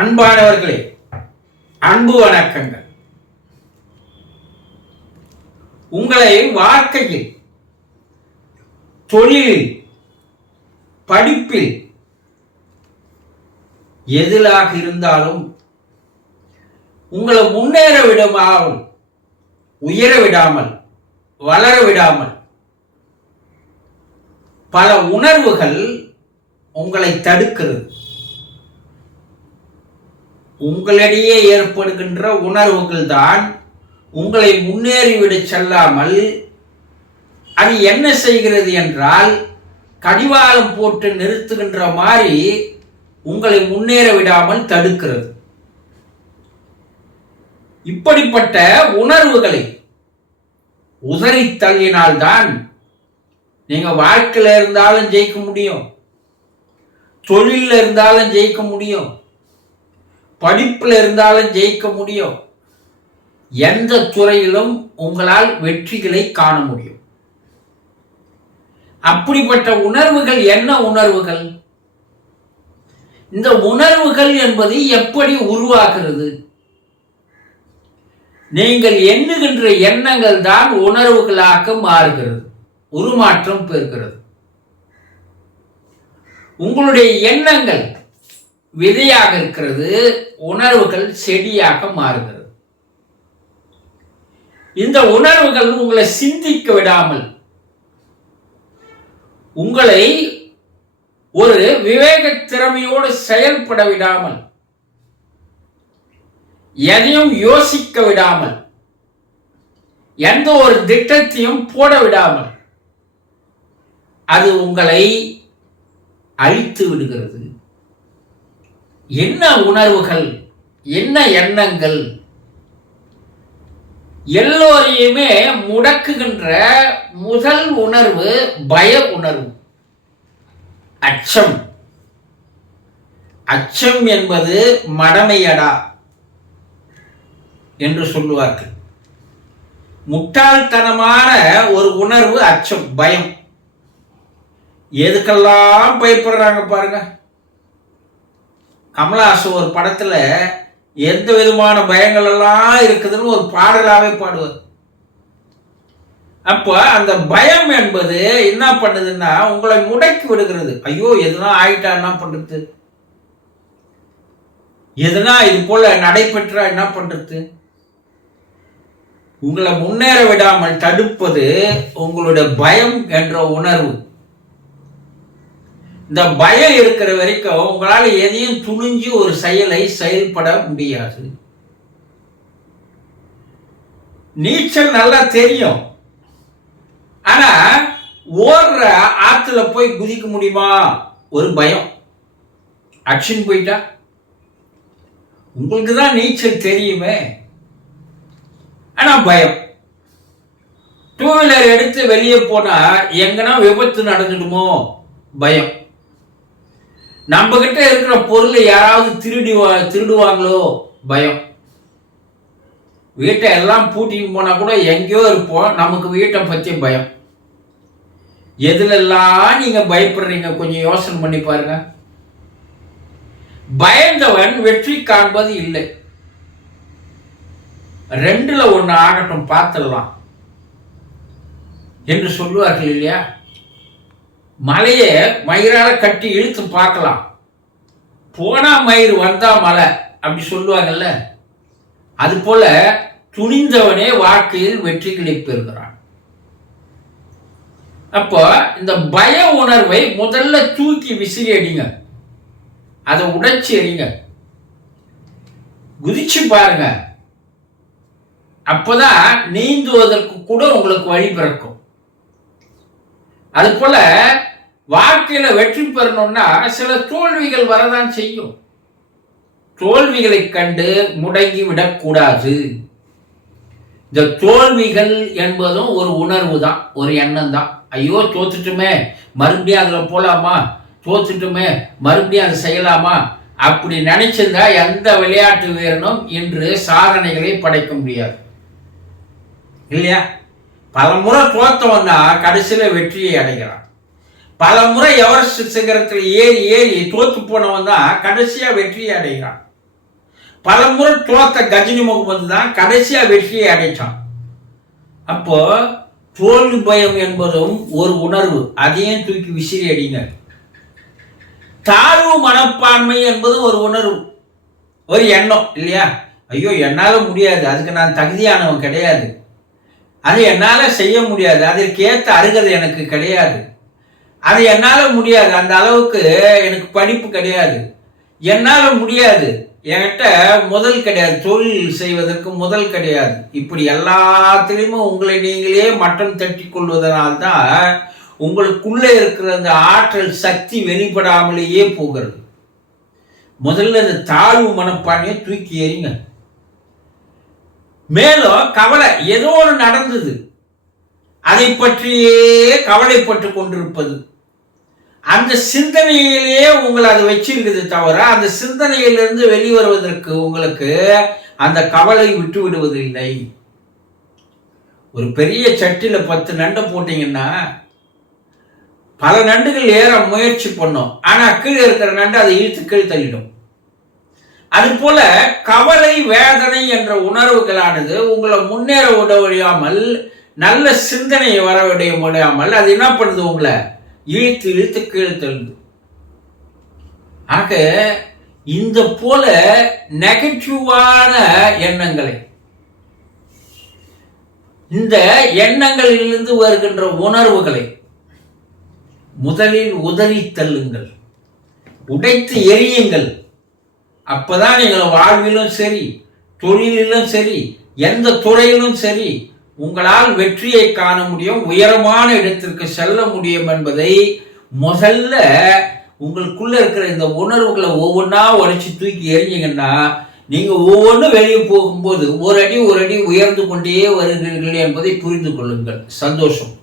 அன்பானவர்களே, அன்பு வணக்கங்கள். உங்களை வாழ்க்கையில், தொழிலில், படிப்பில் எதிலாக இருந்தாலும் உங்களை முன்னேற விடாமல், உயர விடாமல், வளர விடாமல் பல உணர்வுகள் உங்களை தடுக்கிறது. உங்களிடையே ஏற்படுகின்ற உணர்வுகள் தான் உங்களை முன்னேறிவிட செல்லாமல் அது என்ன செய்கிறது என்றால் கடிவாளம் போட்டு நிறுத்துகின்ற மாதிரி உங்களை முன்னேற விடாமல் தடுக்கிறது. இப்படிப்பட்ட உணர்வுகளை உதறி தள்ளினால்தான் நீங்க வாழ்க்கையில இருந்தாலும் ஜெயிக்க முடியும், தொழில இருந்தாலும் ஜெயிக்க முடியும், படிப்புல இருந்தாலும் ஜெயிக்க முடியும். எந்த துறையிலும் உங்களால் வெற்றிகளை காண முடியும். அப்படிப்பட்ட உணர்வுகள் என்ன உணர்வுகள்? இந்த உணர்வுகள் என்பது எப்படி உருவாகிறது? நீங்கள் எண்ணுகின்ற எண்ணங்கள் தான் உணர்வுகளாக மாறுகிறது, உருமாற்றம் பெறுகிறது. உங்களுடைய எண்ணங்கள் விதையாக இருக்கிறது, உணர்வுகள் செடியாக மாறுகிறது. இந்த உணர்வுகள் உங்களை சிந்திக்க விடாமல், உங்களை ஒரு விவேக திறமையோடு செயல்பட விடாமல், எதையும் யோசிக்க விடாமல், எந்த ஒரு திட்டத்தையும் போட விடாமல் அது உங்களை அழித்து விடுகிறது. என்ன உணர்வுகள், என்ன எண்ணங்கள்? எல்லோரையுமே முடக்குகின்ற முதல் உணர்வு பய உணர்வு, அச்சம். அச்சம் என்பது மடமையடா என்று சொல்லுவார்கள். முட்டாள்தனமான ஒரு உணர்வு அச்சம், பயம். எதுக்கெல்லாம் பயப்படுறாங்க பாருங்க. கமலஹாசன் ஒரு படத்துல எந்த விதமான பயங்கள் எல்லாம் இருக்குதுன்னு ஒரு பாடலாவே பாடுவார். அப்ப அந்த பயம் என்பது என்ன பண்ணுதுன்னா உங்களை முடக்கி விடுகிறது. ஐயோ, எதுனா ஆயிட்டா என்ன பண்றது, எதுனா இது போல நடைபெற்றா என்ன பண்றது? உங்களை முன்னேற விடாமல் தடுப்பது உங்களுடைய பயம் என்ற உணர்வு. இந்த பயம் இருக்கிற வரைக்கும் உங்களால் எதையும் துணிஞ்சு ஒரு செயலை செயல்பட முடியாது. நீச்சல் நல்லா தெரியும், ஆனா ஓடுற ஆத்துல போய் குதிக்க முடியுமா? ஒரு பயம். அக்ஷன் போயிட்டா உங்களுக்கு தான் நீச்சல் தெரியுமே, ஆனா பயம். டூ வீலர் எடுத்து வெளியே போனா எங்கன்னா விபத்து நடந்துடுமோ, பயம். நம்ம கிட்ட இருக்கிற பொருளை யாராவது திருடுவாங்களோ, பயம். வீட்டை எல்லாம் பூட்டின்னு போனா கூட எங்கேயோ இருப்போம், நமக்கு வீட்டை பற்றி பயம். எதுலெல்லாம் நீங்க பயப்படுறீங்க, கொஞ்சம் யோசனை பண்ணி பாருங்க. பயந்தவன் வெற்றி காண்பது இல்லை. ரெண்டுல ஒண்ணு ஆகட்டும், பார்த்துடலாம் என்று சொல்லுவார்கள் இல்லையா? மலையை மயிரால கட்டி இழுத்து பார்க்கலாம், போனா மயிர் வந்தா மலை, அப்படி சொல்லுவாங்கல்ல. அது போல துணிந்தவனே வாழ்க்கையில் வெற்றிகளை பெறுகிறான். அப்போ இந்த பய உணர்வை முதல்ல தூக்கி விசிறி அடிங்க, அதை உடைச்சி எறிங்க, குதிச்சு பாருங்க. அப்பதான் நீந்துவதற்கு கூட உங்களுக்கு வழி பிறக்கும். அது போல வாழ்க்கையில வெற்றி பெறணும்னா சில தோல்விகள் வரதான் செய்யும். தோல்விகளை கண்டு முடங்கி விடக்கூடாது. இந்த தோல்விகள் என்பதும் ஒரு உணர்வு தான், ஒரு எண்ணம் தான். ஐயோ, தோத்துட்டுமே, மறுபடியும் அதுல போலாமா, தோத்துட்டுமே, மறுபடியும் அதை செய்யலாமா, அப்படி நினைச்சிருந்தா எந்த விளையாட்டு வீரனும் இன்று சாதனைகளை படைக்க முடியாது, இல்லையா? பல முறை தோத்தவன்னா கடைசியில வெற்றியை அடைகிறான். பல முறை எவரெஸ்ட் சிகரத்தில் ஏறி தோத்து போனவன் தான் கடைசியா வெற்றியை அடைகிறான். பலமுறை தோத்த கஜினி முகமது தான் கடைசியா வெற்றியை அடைச்சான். அப்போ தோல்வி பயம் என்பதும் ஒரு உணர்வு, அதையும் தூக்கி விசிறி அடிங்க. தாழ்வு மனப்பான்மை என்பதும் ஒரு உணர்வு, ஒரு எண்ணம் இல்லையா? ஐயோ என்னால முடியாது, அதுக்கு நான் தகுதியானவன் கிடையாது, அது என்னால செய்ய முடியாது, அதற்கு ஏற்ற அருகதை எனக்கு கிடையாது, அது என்னால முடியாது, அந்த அளவுக்கு எனக்கு படிப்பு கிடையாது, என்னால முடியாது, என்கிட்ட முதல் கிடையாது, தொழில் செய்வதற்கு முதல் கிடையாது, இப்படி எல்லாத்திலையுமே உங்களை நீங்களே மட்டம் தட்டி கொள்வதனால்தான் உங்களுக்குள்ள இருக்கிற அந்த ஆற்றல் சக்தி வெளிப்படாமலேயே போகிறது. முதல்ல இந்த தாழ்வு மனப்பான்மையை தூக்கி எறிங்க. மேலும் கவலை, ஏதோ ஒன்று நடந்தது அதை பற்றியே கவலைப்பட்டு கொண்டிருப்பது, அந்த சிந்தனையிலேயே உங்களை அதை வச்சிருக்குது தவிர அந்த சிந்தனையிலிருந்து வெளிவருவதற்கு உங்களுக்கு அந்த கவலை விட்டு விடுவதில்லை. ஒரு பெரிய சட்டில 10 நண்டை போட்டீங்கன்னா பல நண்டுகள் ஏற முயற்சி பண்ணும், ஆனா கீழே இருக்கிற நண்டு அதை இழுத்து கீழ் தள்ளிடும். அது போல கவலை வேதனை என்ற உணர்வுகளானது உங்களை முன்னேற விடாமல், நல்ல சிந்தனையை வர முடியாமல் அது என்ன பண்ணுது, உங்களை இழுத்து இழுத்து கீழே தள்ளுது. ஆக இந்த போல நெகட்டிவான எண்ணங்களை, இந்த எண்ணங்களிலிருந்து வருகின்ற உணர்வுகளை முதலில் உதறி தள்ளுங்கள், உடைத்து எரியுங்கள். அப்பதான் நீங்கள் வாழ்விலும் சரி, தொழிலிலும் சரி, எந்த துறையிலும் சரி உங்களால் வெற்றியை காண முடியும், உயரமான இடத்திற்கு செல்ல முடியும் என்பதை முதல்ல உங்களுக்குள்ள இருக்கிற இந்த உணர்வுகளை ஒவ்வொன்றா உடைச்சு தூக்கி எறிஞ்சிங்கன்னா நீங்க ஒவ்வொன்றும் வெளியே போகும்போது ஒரு அடி உயர்ந்து கொண்டே வருகிறீர்கள் என்பதை புரிந்து கொள்ளுங்கள். சந்தோஷம்.